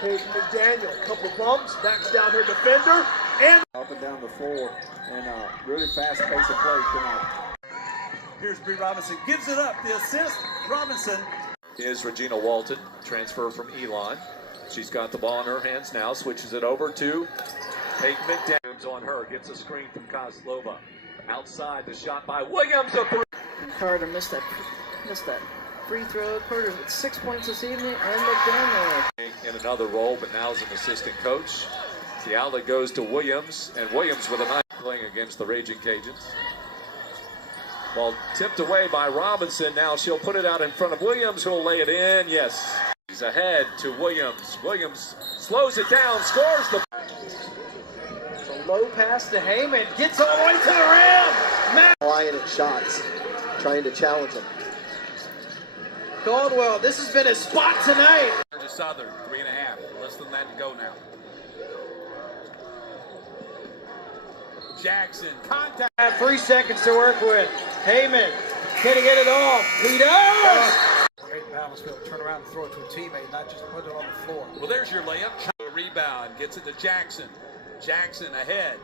Paige McDaniel, couple bumps, backs down her defender, and up and down the floor, and really fast pace of play tonight. Here's Bree Robinson, gives it up, the assist, Robinson. Is Regina Walton, transfer from Elon. She's got the ball in her hands now, switches it over to Paige McDaniel. On her, gets a screen from Kozlova. Outside, the shot by Williams. Carter missed that free throw. Carter with 6 points this evening, and McDaniel in another role, but now as an assistant coach. The outlet goes to Williams, and Williams with a nice playing against the Raging Cajuns. Ball tipped away by Robinson. Now she'll put it out in front of Williams, who'll lay it in. Yes, he's ahead to Williams. Williams slows it down, scores the. It's a low pass to Heyman, gets all the way to the rim. Lying at shots, trying to challenge him. Caldwell, this has been his spot tonight. To Southern, 3.5, less than that to go now. Jackson, contact. 3 seconds to work with. Heyman, can he get it off? He does! Great balance, be able to turn around and throw it to a teammate, not just put it on the floor. Well, there's your layup. Rebound, gets it to Jackson. Jackson ahead.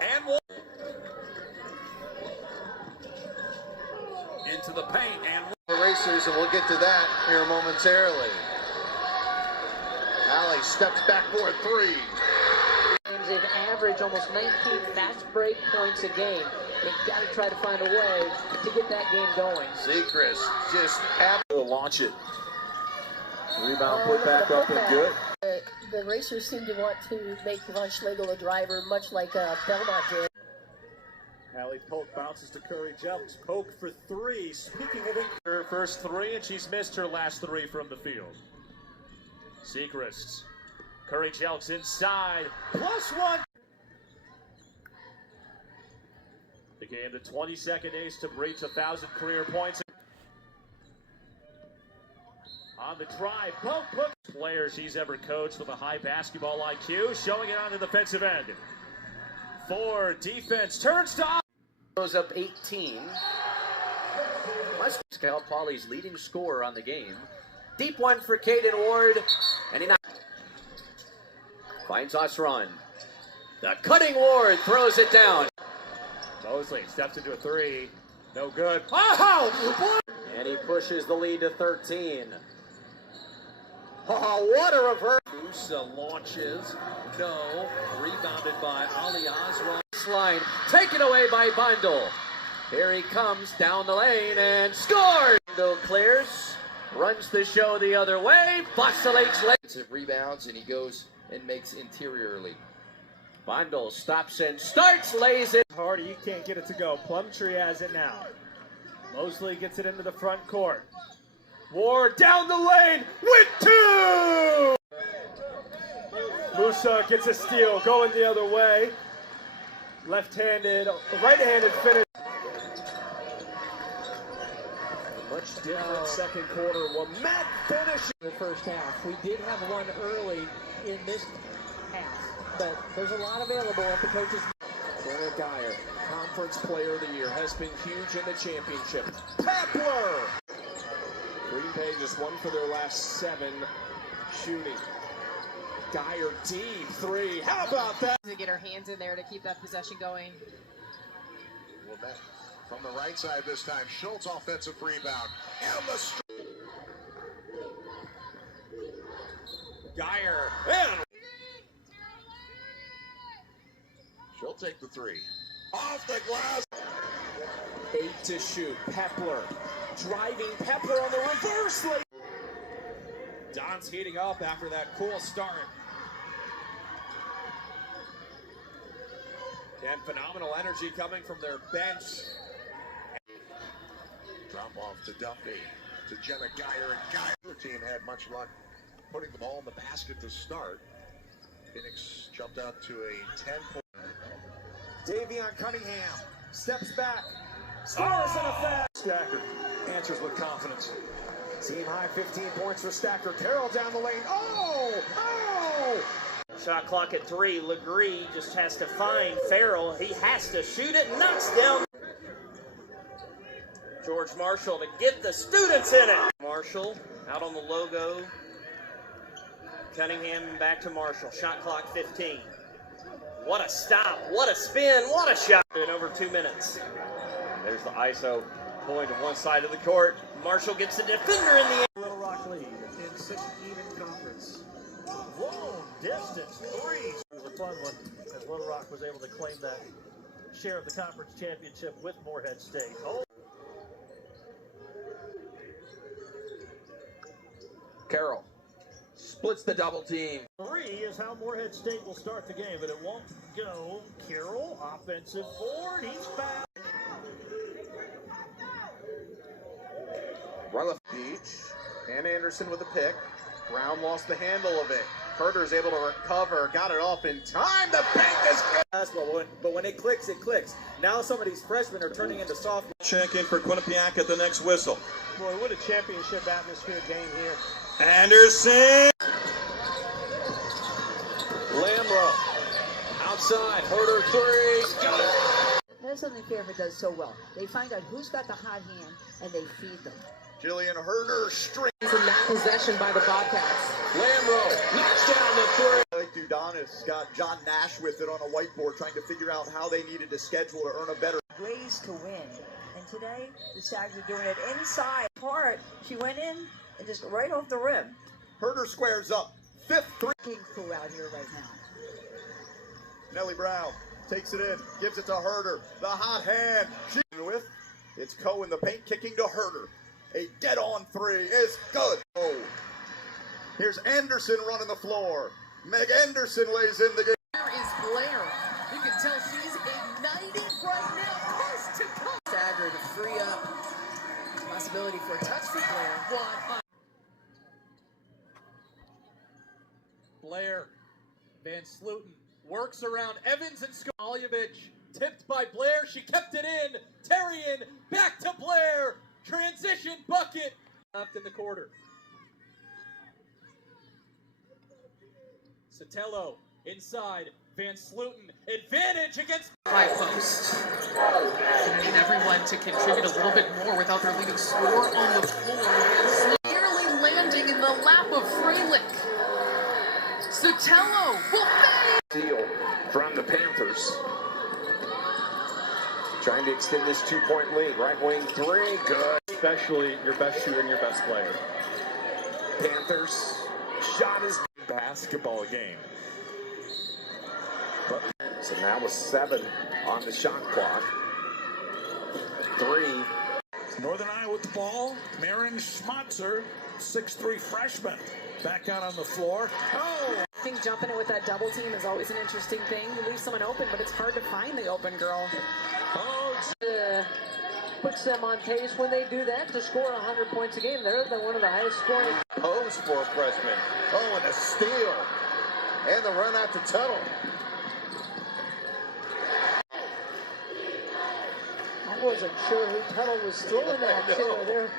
And one. Into the paint and The Racers, and we'll get to that here momentarily. Alley steps back for a three. they've averaged almost 19 fast break points a game. They've got to try to find a way to get that game going. Sechrist just happy to launch it. Rebound put back up and good. The Racers seem to want to make Von Schlegel a driver, much like Belmont did. Allie Polk bounces to Curry Jelks. Polk for three. Speaking of it, Her first three, and she's missed her last three from the field. Sechrist. Curry Jelks inside. +1. The game, the 22nd ace to reach 1,000 career points. On the drive, Polk player she's ever coached with a high basketball IQ, showing it on the defensive end. For defense, turns to goes up 18. Cal Poly's leading scorer on the game. Deep one for Caden Ward, and he finds Osron. The cutting Ward throws it down. Mosley steps into a three. No good. Oh! And he pushes the lead to 13. Oh, what a reverse. Musa launches. No. Rebounded by Ali Osron. Line taken away by Bundle. Here he comes down the lane and scores. Bundle clears, runs the show the other way, vacillates late. rebounds, and he goes and makes interiorly. Bundle stops and starts, lays it. Hardy, you can't get it to go. Plumtree has it now. Mosley gets it into the front court. Ward down the lane with two! Musa gets a steal, going the other way. Left-handed, right-handed finish. Much different second quarter. Matt finish. The first half. We did have one early in this half, but there's a lot available at the coaches. Brenna Geyer, Conference Player of the Year, has been huge in the championship. Papler! Green Bay just won for their last 7 shooting. Geyer deep three. How about that? To get her hands in there to keep that possession going. Well, that from the right side this time. Schultz offensive rebound. And the Geyer. And she'll take the three. Off the glass. 8 to shoot. Pepler. Driving Pepler on the reverse lane. Don's heating up after that cool start. And phenomenal energy coming from their bench. Drop off to Duffy, to Jenna Geyer, and Geyer. The team had much luck putting the ball in the basket to start. Phoenix jumped out to a 10-point. Davion Cunningham steps back. Scores in a fast. Stacker answers with confidence. Team high 15 points for Stacker. Carroll down the lane. Oh! Oh! Shot clock at 3. Legree just has to find Farrell. He has to shoot it. Knocks down. George Marshall to get the students in it. Marshall out on the logo. Cunningham back to Marshall. Shot clock 15. What a stop. What a spin. What a shot. In over 2 minutes. There's the ISO pulling to one side of the court. Marshall gets the defender in the end. Little Rock lead in 6 even conference. Long distance three. It was a fun one as Little Rock was able to claim that share of the conference championship with Morehead State. Oh. Carroll splits the double team. 3 is how Morehead State will start the game, but it won't go. Carroll, offensive board, he's fouled. Rutherford Beach and Anderson with a pick. Brown lost the handle of it. Herder's able to recover, got it off in time. The bank is good. But when it clicks, it clicks. Now some of these freshmen are turning into sophomores. Check in for Quinnipiac at the next whistle. Boy, what a championship atmosphere game here. Anderson! Lamro. Outside. Herder 3. Got it. That's something Fairfield does so well. They find out who's got the hot hand, and they feed them. Jillian Herder string. From that possession by the Bobcats. Lamro knocks down the 3. Like Dudonis got John Nash with it on a whiteboard trying to figure out how they needed to schedule to earn a better. Ways to win. And today, the Stags are doing it inside. Part, she went in and just right off the rim. Herder squares up. 5th 3. King crew out here right now. Nellie Brown takes it in, gives it to Herder. The hot hand. She with. It's Coe in the paint kicking to Herder. A dead-on 3 is good. Oh. Here's Anderson running the floor. Meg Anderson lays in the game. There is Blair. You can tell she's ignited right now. Coast to coast. Stagger to free up. Possibility for a touch for Blair. Blair. Van Sluten works around Evans and Skoljevich. Tipped by Blair. She kept it in. Terrian back to Blair. Transition bucket. Left in the quarter. Sotelo inside. Van Sluten. Advantage against High post. Gonna need everyone to contribute a little bit more without their leading scorer on the floor. Nearly landing in the lap of Freilich. Sotelo will fade. Deal from the Panthers. Trying to extend this 2-point lead. Right wing 3, good. Especially your best shooter and your best player. Panthers. Shot is basketball game. But, so now with 7 on the shot clock. 3. Northern Iowa with the ball. Marin Schmatzer, 6'3" freshman, back out on the floor. Oh! I think jumping it with that double team is always an interesting thing. You leave someone open, but it's hard to find the open girl. Puts them on pace when they do that to score 100 points a game. They're one of the highest scoring. Pose for a freshman. Oh, and a steal. And the run out to Tuttle. I wasn't sure who Tuttle was throwing that to there.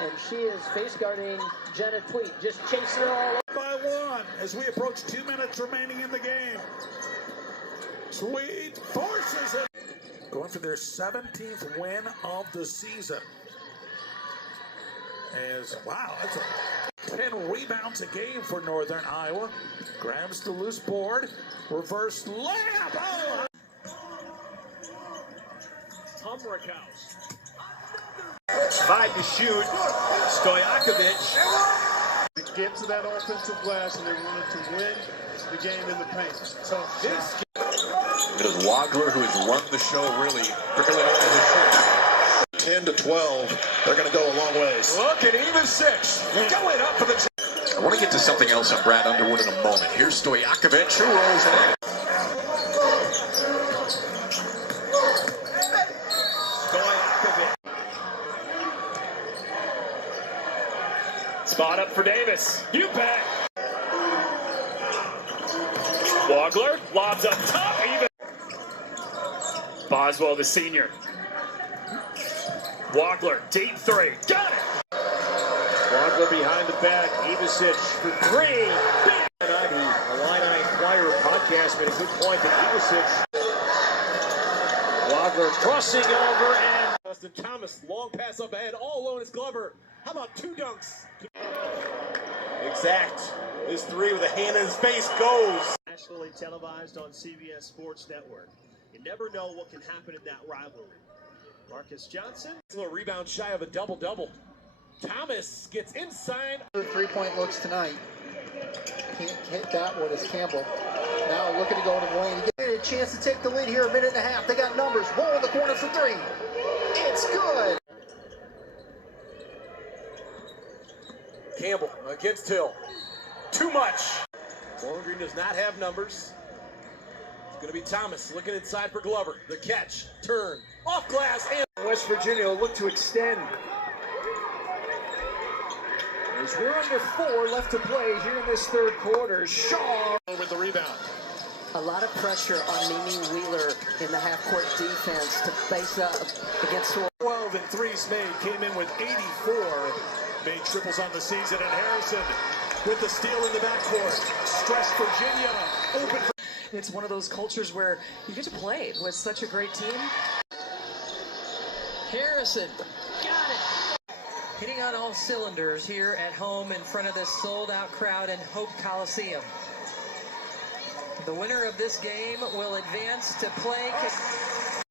And she is face guarding Jenna Tweet, just chasing her all over. By 1 as we approach 2 minutes remaining in the game. Tweet forces it. Going for their 17th win of the season. Wow, that's a 10 rebounds a game for Northern Iowa. Grabs the loose board. Reverse layup. Oh. Humrickhouse. 5 to shoot. Stojakovic. To get to that offensive glass, and they wanted to win the game in the paint. So this. It is Wagler who has run the show really on his show. 10 to 12. They're going to go a long ways. Look at even 6. Going up for the. I want to get to something else on Brad Underwood in a moment. Here's Stojakovic who rolls it in. Spot up for Davis. You bet. Wagler lobs up top. Even. Boswell, the senior. Wagler, deep 3. Got it. Wagler behind the back. Ivasic for 3. The Illini Inquirer podcast made a good point that Ivasic. Wagler crossing over and Justin Thomas, long pass up ahead, all alone is Glover. How about 2 dunks? Exact. His three with a hand in his face goes. Nationally televised on CBS Sports Network. You never know what can happen in that rivalry. Marcus Johnson. A little rebound shy of a double-double. Thomas gets inside. Three-point looks tonight. Can't hit that one as Campbell. Now looking to go into the lane. He get a chance to take the lead here, a minute and a half. They got numbers. Roll in the corner for three. It's good. Campbell against Hill. Too much. Bowling Green does not have numbers. It's going to be Thomas looking inside for Glover. The catch, turn, off glass, and West Virginia will look to extend. As we're under 4 left to play here in this third quarter. Shaw with the rebound. A lot of pressure on Mimi Wheeler in the half-court defense to face up against 12 and threes made. Came in with 84. Made triples on the season. And Harrison with the steal in the backcourt. Stressed Virginia. Open for... It's one of those cultures where you get to play with such a great team. Harrison, got it. Hitting on all cylinders here at home in front of this sold-out crowd in Hope Coliseum. The winner of this game will advance to play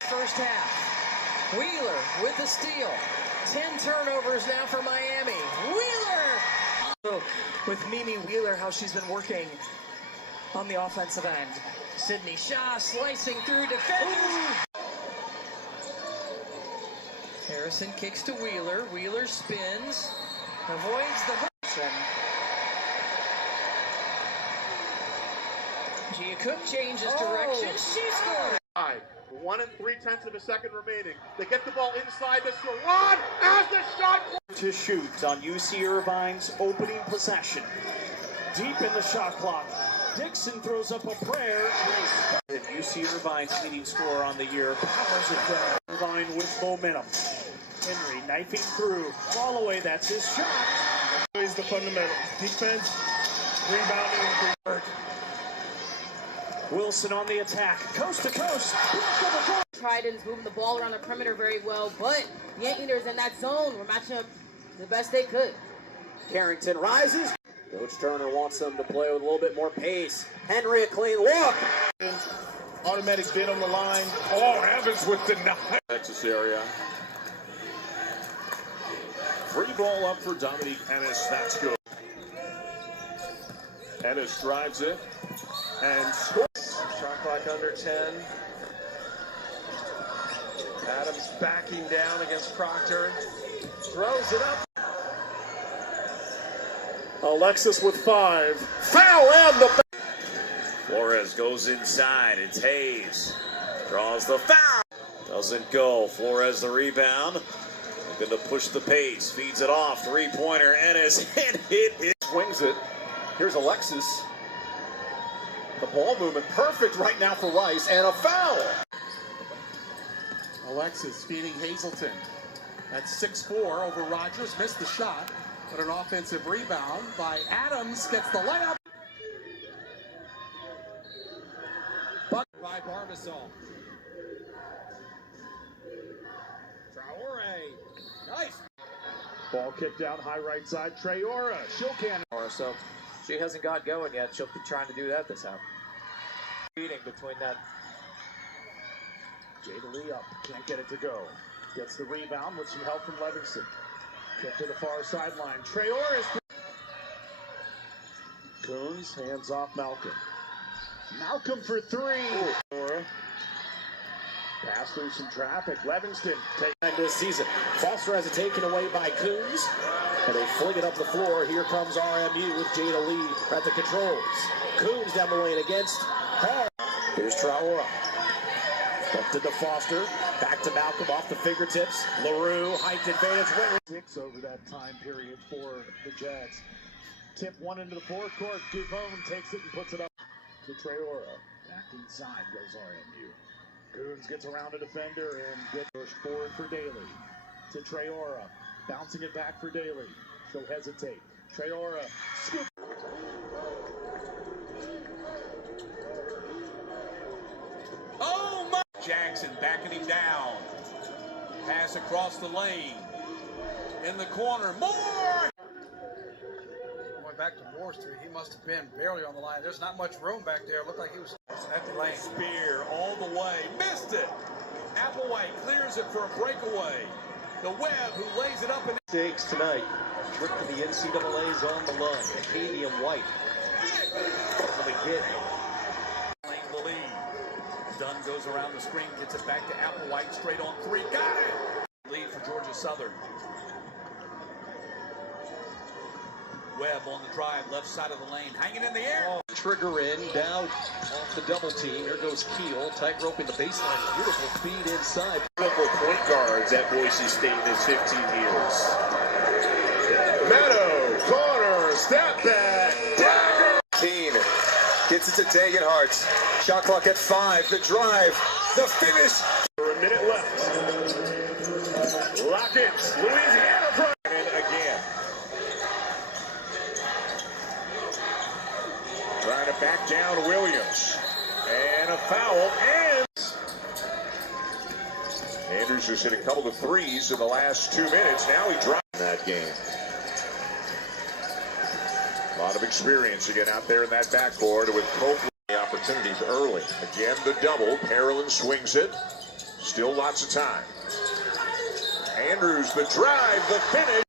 first half. Wheeler with the steal. 10 turnovers now for Miami. Wheeler! With Mimi Wheeler, how she's been working on the offensive end. Sydney Shaw slicing through defenders. Harrison kicks to Wheeler. Wheeler spins. Avoids the hook. Gia Cook changes direction. She scores. 1 3/10 of a second remaining. They get the ball inside the Saran as the shot To shoot on UC Irvine's opening possession. Deep in the shot clock. Dixon throws up a prayer. And UC Irvine's leading scorer on the year powers it down. Irvine with momentum. Henry knifing through. Fall away, that's his shot. is the fundamental. Defense, rebounding. Wilson on the attack. Coast to coast. Trident's moving the ball around the perimeter very well, but the Yankees in that zone were matching up the best they could. Carrington rises. Coach Turner wants them to play with a little bit more pace. Henry, a clean look. Automatic bid on the line. Oh, Evans with the 9. Texas area. Free ball up for Dominique Ennis. That's good. Ennis drives it and scores. Shot clock under 10. Adams backing down against Proctor. Throws it up. Alexis with 5. Foul and the Flores goes inside. It's Hayes. Draws the foul. Doesn't go. Flores the rebound. Looking to push the pace. Feeds it off. Three-pointer. Ennis. And it swings it. Here's Alexis. The ball movement perfect right now for Rice. And a foul. Alexis feeding Hazleton. That's 6-4 over Rogers. Missed the shot. But an offensive rebound by Adams. Gets the layup. by Barbasol. Traore. Nice. Ball kicked out high right side. Traore. She'll can. So she hasn't got going yet. She'll be trying to do that this half. Beating between that. Jada Lee up. Can't get it to go. Gets the rebound with some help from Levinson. Get to the far sideline. Traore is. Coons hands off Malcolm. Malcolm for 3. Pass through some traffic. Levingston And this season, Foster has it taken away by Coons, and they fling it up the floor. Here comes RMU with Jada Lee at the controls. Coons down the lane against Hall. Here's Traore. Up to Foster. Back to Malcolm off the fingertips. LaRue, height advantage. 6 over that time period for the Jags. Tip one into the forecourt. Dupone takes it and puts it up to Traore. Back inside goes RMU. Coons gets around a defender and gets pushed forward for Daly. To Traore. Bouncing it back for Daly. She'll hesitate. Traore. Scoop. Oh my! Jackson backing him down. Pass across the lane. In the corner. More! Going back back to Moore Street. He must have been barely on the line. There's not much room back there. It looked like he was at the lane. Spear all the way, missed it. Applewhite clears it for a breakaway. The Webb who lays it up and mistakes tonight. A trip to the NCAA's on the line. Acadian White. Coming hit. Playing the lead. Dunn goes around the screen, gets it back to Applewhite, straight on three. Got it! Lead for Georgia Southern. Webb on the drive, left side of the lane, hanging in the air. Trigger in, down off the double team. Here goes Keel, tight rope in the baseline. Beautiful feed inside. Beautiful point guards at Boise State in his 15 years. Meadow, corner, step back, dagger. Keene gets it to Degenhart. Shot clock at 5. The drive, the finish. For a minute left. Lockett, Louisiana. And again. Trying to back down Williams. And a foul. And Andrews has hit a couple of threes in the last 2 minutes. Now he dropped that game. A lot of experience again out there in that backcourt with Copeland. The opportunities early. Again, the double. Parolin swings it. Still lots of time. Andrews, the drive, the finish.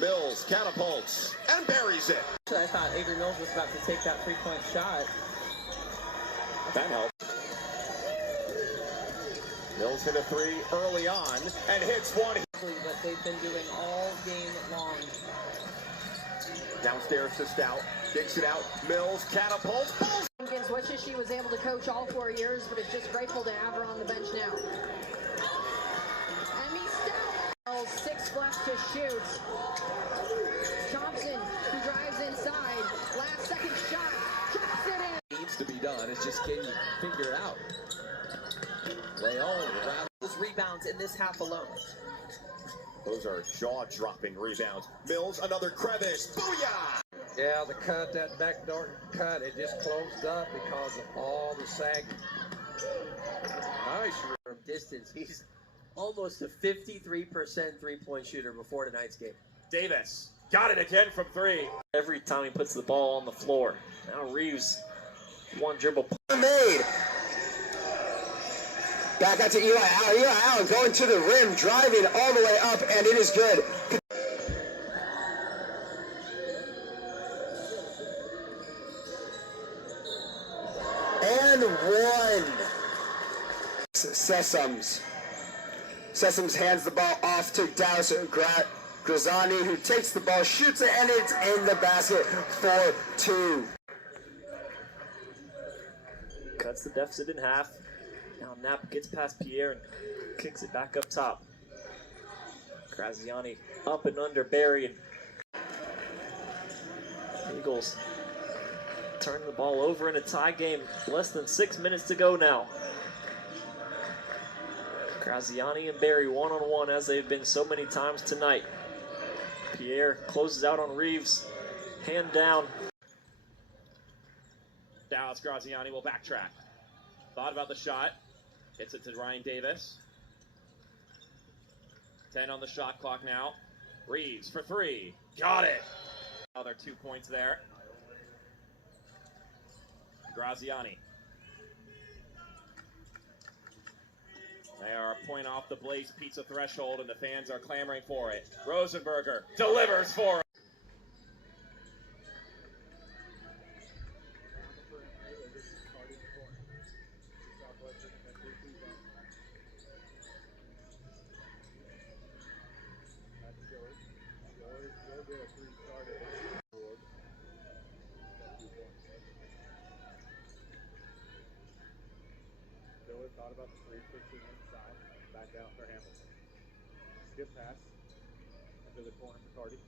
Mills catapults and buries it. I thought Avery Mills was about to take that three-point shot. That helped. Mills hit a three early on and hits one. What they've been doing all game long. Downstairs to Stout. Kicks it out. Mills catapults. Jenkins wishes she was able to coach all 4 years, but is just grateful to have her on the bench now. Emmy Stout. 6 left to shoot. Thompson, who drives inside. Last second shot. Drops it in. Needs to be done. It's just can you figure it out. Leon around. Those rebounds in this half alone. Those are jaw-dropping rebounds. Mills, another crevice. Booyah! Yeah, the cut, that backdoor cut, it just closed up because of all the sag. Nice. From distance, he's almost a 53% three-point shooter before tonight's game. Davis got it again from 3. Every time he puts the ball on the floor. Now Reeves, one dribble. Made. Back out to Eli Allen. Eli Allen going to the rim, driving all the way up, and it is good. And one. Sessoms. Sessoms hands the ball off to Dallas Graziani, who takes the ball, shoots it, and it's in the basket for 2. Cuts the deficit in half. Now Knapp gets past Pierre and kicks it back up top. Graziani up and under Barry. And Eagles turn the ball over in a tie game. Less than 6 minutes to go now. Graziani and Barry one-on-one as they've been so many times tonight. Pierre closes out on Reeves. Hand down. Dallas Graziani will backtrack. Thought about the shot. Hits it to Ryan Davis. 10 on the shot clock now. Reeves for 3. Got it. Another 2 points there. Graziani. They are a point off the Blaze Pizza threshold, and the fans are clamoring for it. Rosenberger delivers for him. Thought about the 3 fixing inside, back out for Hamilton. Skip pass into the corner for Cardi.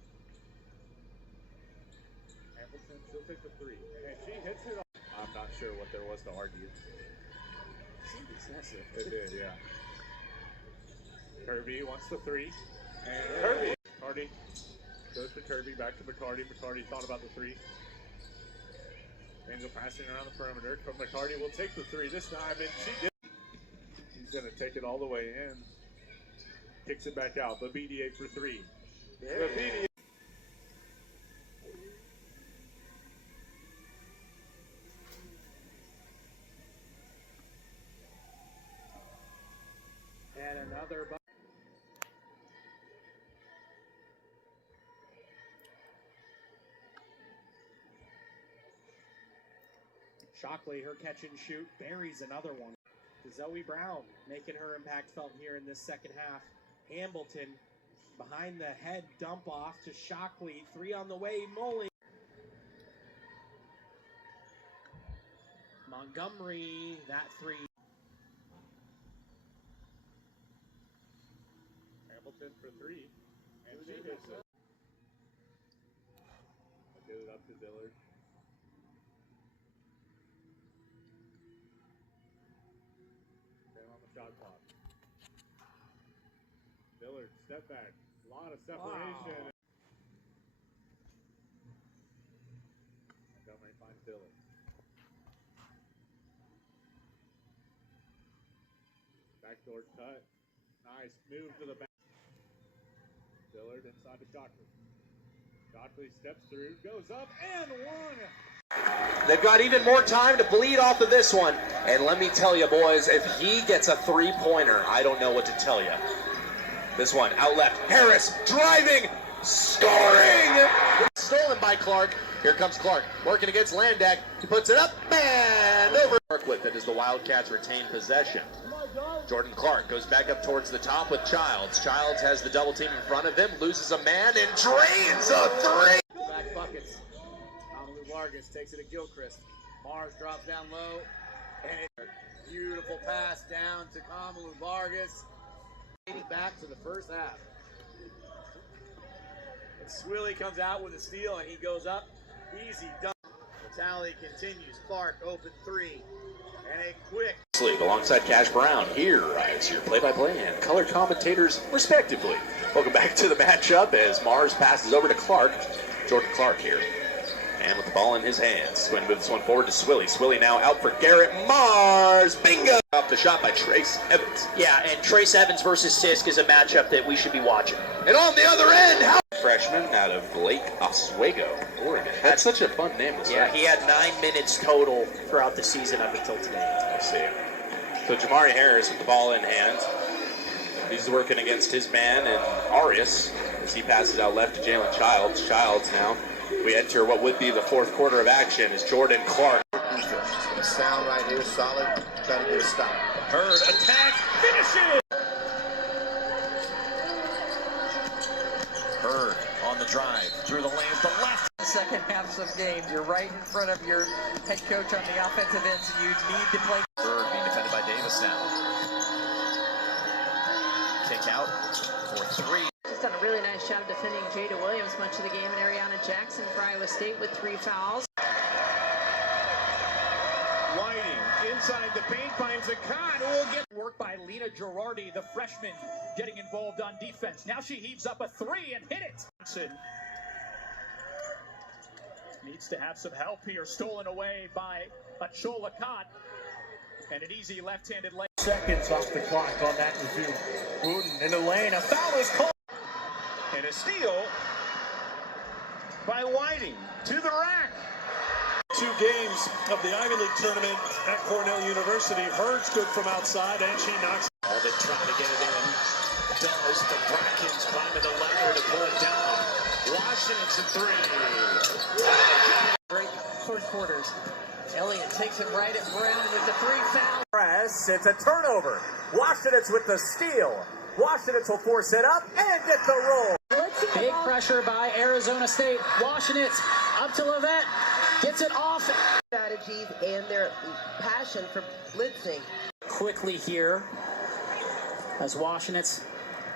Hamilton still takes the 3, and she hits it. I'm not sure what there was to argue. Seemed excessive. It did, yeah. Kirby wants the 3, and Kirby. Cardi goes to Kirby, back to McCarty. McCarty thought about the 3. Angel passing around the perimeter. McCarty will take the 3 this time, and she did. He's going to take it all the way in. Kicks it back out. The BDA for 3. The BDA. Shockley, her catch and shoot, buries another one. Zoe Brown making her impact felt here in this second half. Hamilton behind the head dump off to Shockley. 3 on the way, Moley. Montgomery, that 3. Hamilton for 3. And she hits it. I'll get it up to Dillard. On the shot clock. Dillard, step back. A lot of separation. Wow. Montgomery finds Dillard. Backdoor cut. Nice move to the back. Dillard inside to Shockley. Shockley steps through, goes up, and one. They've got even more time to bleed off of this one. And let me tell you, boys, if he gets a 3-pointer, I don't know what to tell you. This one, out left. Harris, driving, scoring! Stolen by Clark. Here comes Clark, working against Landak. He puts it up, and over. With it as the Wildcats retain possession. Jordan Clark goes back up towards the top with Childs. Childs has the double team in front of him, loses a man, and drains a 3! Back buckets. Amalu Vargas takes it to Gilchrist. Mars drops down low, and it's a beautiful pass down to Amalu Vargas. Back to the first half. And Swilly comes out with a steal, and he goes up. Easy done. The tally continues. Clark open 3. And a quick League alongside Cash Brown. Here is your play-by-play and color commentators, respectively. Welcome back to the matchup as Mars passes over to Clark. Jordan Clark here. And with the ball in his hands, going to move this one forward to Swilly. Swilly now out for Garrett. Mars, bingo! Off the shot by Trace Evans. Yeah, and Trace Evans versus Sisk is a matchup that we should be watching. And on the other end, freshman out of Lake Oswego, Oregon. That's such a fun name. Yeah, he had 9 minutes total throughout the season up until today. I see. So Jamari Harris with the ball in hand. He's working against his man and Arias as he passes out left to Jalen Childs. Childs now. We enter what would be the fourth quarter of action as Jordan Clark. Sound right here, solid. Try to get a stop. Hurd attack, finishes! Hurd on the drive, through the lane to left. Second halves of games, you're right in front of your head coach on the offensive end, so you need to play. Hurd being defended by Davis now. Kick out for 3. Just done a really nice job defending Jada Williams much of the game, and Ariana Jackson for Iowa State with 3 fouls. Whiting inside the paint finds a con who will get work by Lena Girardi, the freshman, getting involved on defense. Now she heaves up a 3 and hit it. Needs to have some help here. Stolen away by Achola Kott. And an easy left-handed leg. Seconds off the clock on that review. Wooten in the lane. A foul is called. And a steal by Whiting to the rack. 2 games of the Ivy League tournament at Cornell University. Hurd's good from outside, and she knocks. All they trying to get it in. Does the Brackens climbing the ladder to pull it down. Washington's a 3. Great third quarters. Elliott takes it right at Brown with the 3 foul. Press, it's a turnover. Washington's with the steal. Washington's will force it up and get the roll. Big pressure by Arizona State. Washington up to Levette. Gets it off. Strategies and their passion for blitzing. Quickly here as Washington's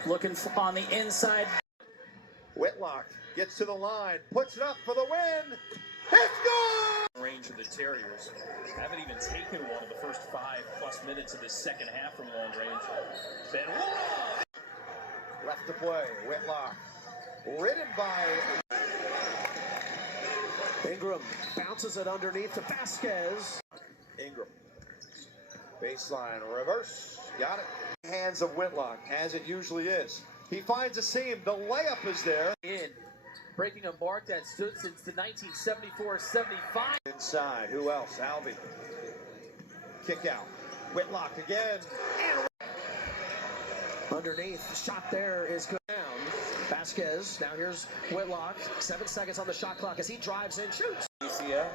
looking on the inside. Whitlock gets to the line, puts it up for the win. It's good! Range of the Terriers haven't even taken one of the first 5+ minutes of this second half from long range. Benoit! Left to play, Whitlock. Ridden by Ingram. Bounces it underneath to Vasquez. Ingram. Baseline reverse. Got it. Hands of Whitlock, as it usually is. He finds a seam. The layup is there. Breaking a mark that stood since the 1974-75. Inside. Who else? Alvey. Kick out. Whitlock again. Underneath. The shot there is good. Down. Vasquez. Now here's Whitlock. 7 seconds on the shot clock as he drives in, shoots. Garcia.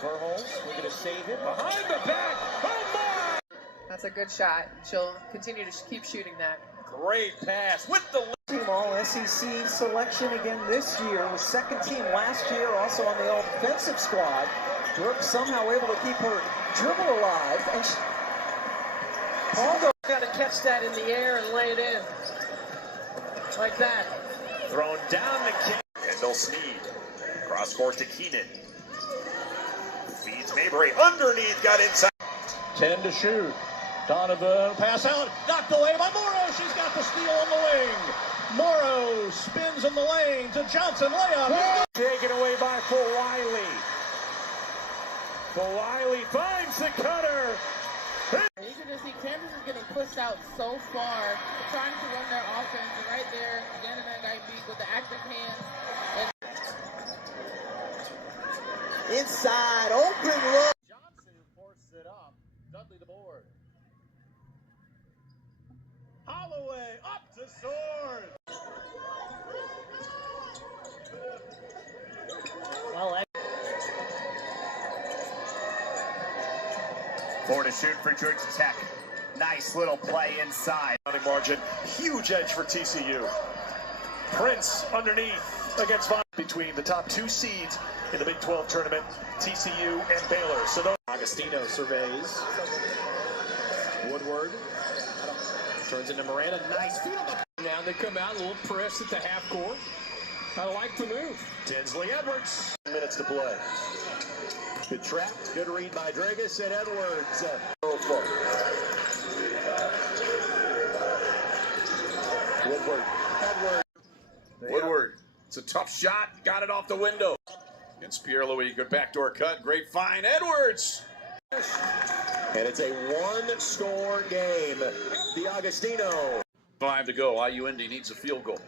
Verholz looking to save it. Behind the back. Oh my! That's a good shot. She'll continue to keep shooting that. Great pass with the Team All-SEC selection again this year. Was second team last year, also on the all-defensive squad. Brooks somehow able to keep her dribble alive. And Paul got to catch that in the air and lay it in. Like that. thrown down the kick. Kendall Sneed. Cross court to Keenan. Feeds Mabry underneath, got inside. 10 to shoot. Donovan pass out, knocked away by Morrow. She's got the steal on the wing. Morrow spins in the lane to Johnson layup. Taken away by Fulwiley. Fulwiley finds the cutter. You can just see Kansas is getting pushed out so far, trying to run their offense. And right there, Gannon got beat with the active hand. Inside, open look. Johnson who forces it up. Dudley the board. Holloway up to Sword. Well, Four to shoot for Georgia Tech. Nice little play inside. Margin, huge edge for TCU. Prince underneath against Von between the top two seeds in the Big 12 tournament, TCU and Baylor. So Agostino surveys. Woodward turns into Miranda. Nice feed on the. Now they come out a little press at the half court. I like the move. Tinsley Edwards. Minutes to play. Good trap. Good read by Dragus and Edwards. Woodward. Woodward. It's a tough shot. Got it off the window. Against Pierre-Louis. Good backdoor cut. Great find. Edwards. And it's a one-score game. DiAgostino. 5 to go. IU Indy needs a field goal.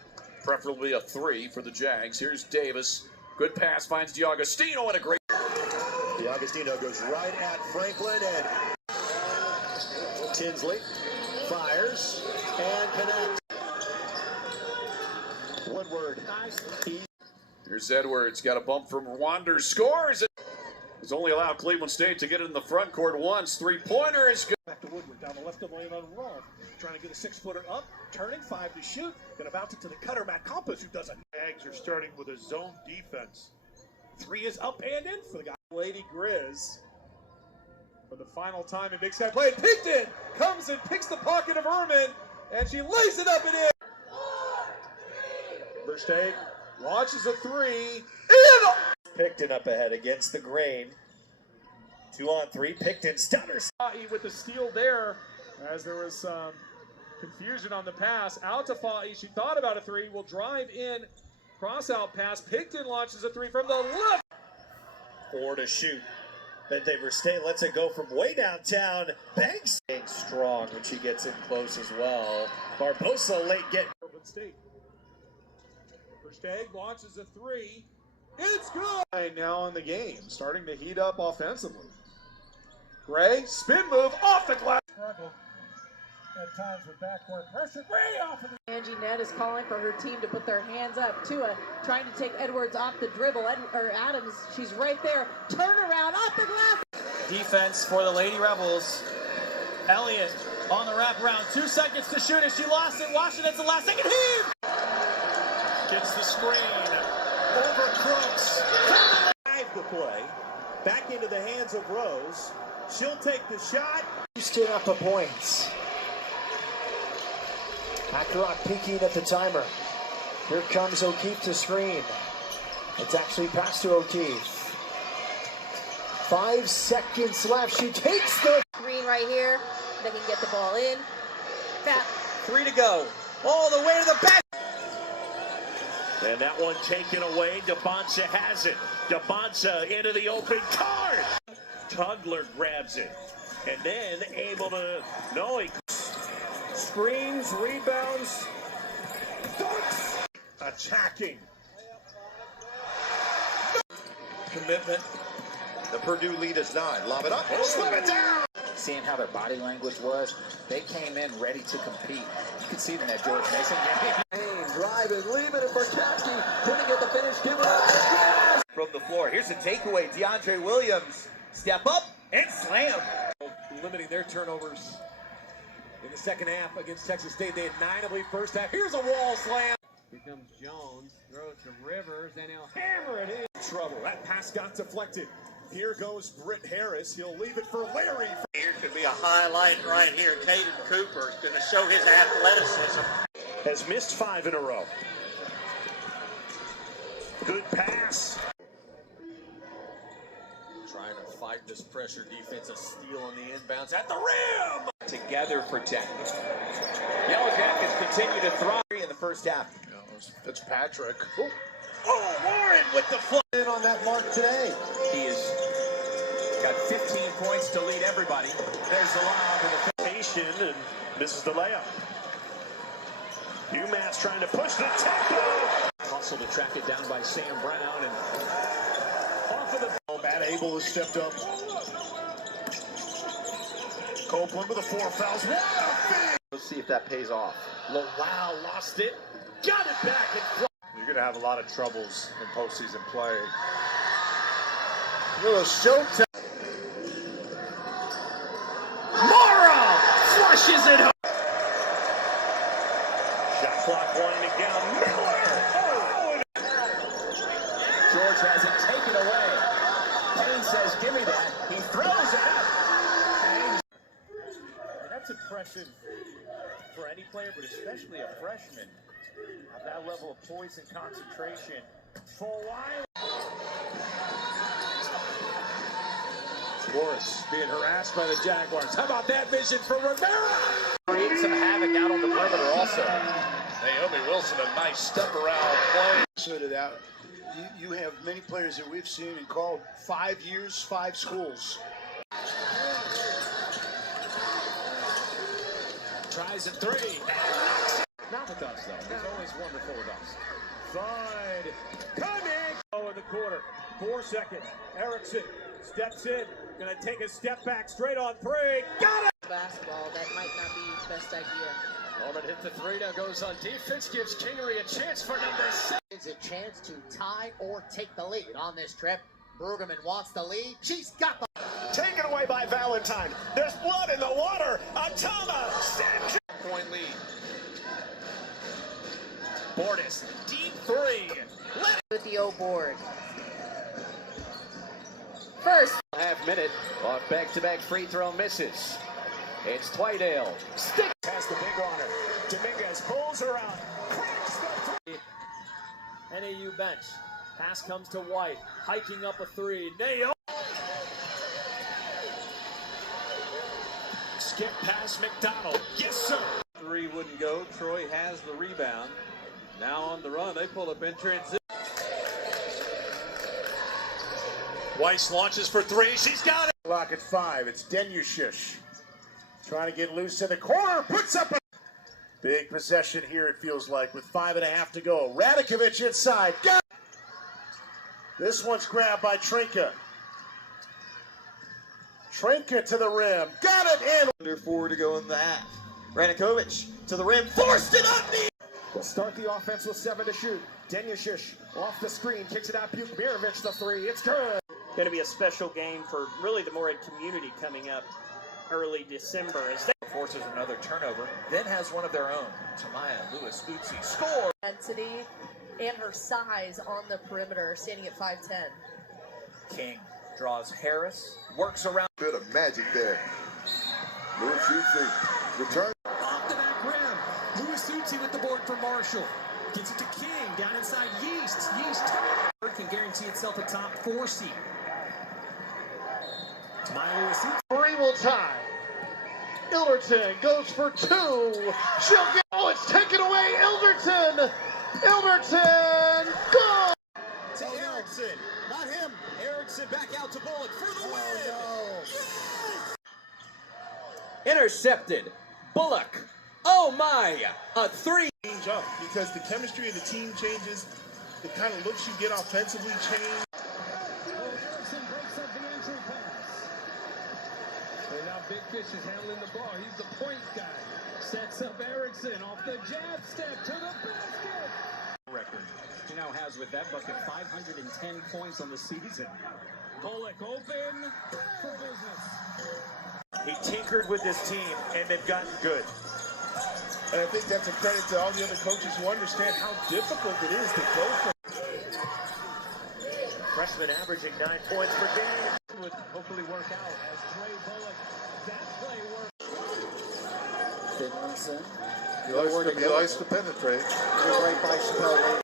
Preferably a 3 for the Jags. Here's Davis. Good pass. Finds DiAgostino and a great. DiAgostino goes right at Franklin and Tinsley fires and connects. Woodward. Here's Edwards. Got a bump from Wander. Scores. He's only allowed Cleveland State to get it in the front court once. Three-pointer is good. Back to Woodward down the left of the lane on Rolf. Trying to get a 6-footer up. Turning 5 to shoot. Gonna bounce it to the cutter, Matt Compass, who does it. Jags are starting with a zone defense. 3 is up and in for the guy. Lady Grizz for the final time in Big Sky play. Picton comes and picks the pocket of Ehrman, and she lays it up and in. Versteeg launches a 3. In! Picton up ahead against the grain. 2 on 3. Picton stutters. With the steal there, as there was some confusion on the pass. Out to Fa'i. She thought about a 3. Will drive in. Cross out pass. Picton launches a 3 from the left. 4 to shoot. Bente Versteeg lets it go from way downtown. Banks staying strong when she gets in close as well. Barbosa late get. State. Versteeg launches a 3. It's good. Now in the game, starting to heat up offensively. Gray spin move off the glass. Struggle at times with backcourt pressure. Gray off of the. Angie Nett is calling for her team to put their hands up. Tua trying to take Edwards off the dribble. Adams, she's right there. Turnaround off the glass. Defense for the Lady Rebels. Elliott on the wraparound. 2 seconds to shoot it. She lost it. Washington's the last second heave. Gets the screen. Over Crooks. 5 to play. Back into the hands of Rose. She'll take the shot. Houston up a points. Akarak peeking at the timer. Here comes O'Keefe to screen. It's actually passed to O'Keefe. 5 seconds left. She takes the Green right here. They can get the ball in. 3 to go. All the way to the back. And that one taken away. Debonsa has it. Debonsa into the open card. Tugler grabs it. And then able to he screens, rebounds, dunks. Attacking. Commitment. The Purdue lead is 9. Lob it up. Slip it down. Seeing how their body language was, they came in ready to compete. You can see them at George Mason. Driving, leaving it for Katsky. Putting it to finish. Give it up. From the floor. floor. Here's the takeaway. DeAndre Williams, step up and slam. Limiting their turnovers in the second half against Texas State. They had 9, I believe, first half. Here's a wall slam. Here comes Jones, throws to Rivers, and he'll hammer it in. Trouble. That pass got deflected. Here goes Britt Harris. He'll leave it for Larry. Here could be a highlight right here. Caden Cooper is going to show his athleticism. Has missed 5 in a row. Good pass. Trying to fight this pressure defense. A steal on the inbounds at the rim. Together for Tech. Yellow Jackets continue to thrive in the first half. Fitzpatrick. Oh, Warren with the foot. In on that mark today. He has got 15 points to lead everybody. There's the lob and the and misses the layup. UMass trying to push the tempo. Hustle to track it down by Sam Brown and off of the ball. Matt Abel has stepped up. Copeland with the 4 fouls. What a feed! We'll see if that pays off. Wow, lost it. Got it back and You're going to have a lot of troubles in postseason play. Little showtime. Mara flushes it home. Shot clock winding down. Miller! Oh! George has it taken away. Kane says, give me that. He throws it up. And that's impressive for any player, but especially a freshman. At that level of poise and concentration for a while. Morris being harassed by the Jaguars. How about that vision for Rivera? Create some havoc out on the perimeter also. Naomi Wilson, a nice step around play. So to that, you have many players that we've seen and called 5 years, 5 schools. Tries a 3. Not with us, though. It's always wonderful with us. Side coming. Oh, in the quarter. 4 seconds. Erickson steps in. Gonna take a step back straight on 3. Got it! Basketball, that might not be the best idea. Norman hit the 3. Now goes on defense. Gives Kingery a chance for number 7. It's a chance to tie or take the lead on this trip. Brueggemann wants the lead. She's got the... Taken away by Valentine. There's blood in the water. Atama. Point lead. Bordas, deep 3. With the O board. First. Half minute on back-to-back free throw misses. It's Twydale. Stick has the big on her. Dominguez pulls her out. NAU bench. Pass comes to White. Hiking up a 3. Nail. Skip past McDonald. Yes, sir. 3 wouldn't go. Troy has the rebound. Now on the run, they pull up in transition. Weiss launches for 3. She's got it. Clock at 5. It's Denyushish. Trying to get loose in the corner. Puts up a big possession here, it feels like, with 5.5 to go. Radakovich inside. Got it. This one's grabbed by Trinka. Trinka to the rim. Got it in. Under 4 to go in the half. Radakovich to the rim. Forced it up. We'll start the offense with 7 to shoot. Denyushish off the screen, kicks it out. Bukmirovic the 3. It's good. Going to be a special game for really the Morehead community coming up early December. As they forces another turnover, then has one of their own. Tamaya Lewis-Utsi score. Density and her size on the perimeter, standing at 5'10". King draws Harris, works around. Bit of magic there. Lewis-Utsi return. Off the back rim. Lewis-Utsi with the board for Marshall. Gets it to King, down inside Yeast. Yeast can guarantee itself a top 4 seed. Three will tie. Ilderton goes for 2. She'll get. Oh, it's taken away. Ilderton. Ilderton. Go. To Erickson. Not him. Erickson back out to Bullock for the win. Yes! Intercepted. Bullock. Oh my! A 3. Change up because the chemistry of the team changes. The kind of looks you get offensively change. Big Fish is handling the ball. He's the point guy. Sets up Erickson off the jab step to the basket. Record. He now has with that bucket 510 points on the season. Bullock open for business. He tinkered with this team, and they've gotten good. And I think that's a credit to all the other coaches who understand how difficult it is to go from. Freshman averaging 9 points per game. Would hopefully work out as Trey Bullock. That play worked. Finlinson. He likes to penetrate. Right by Chappelle.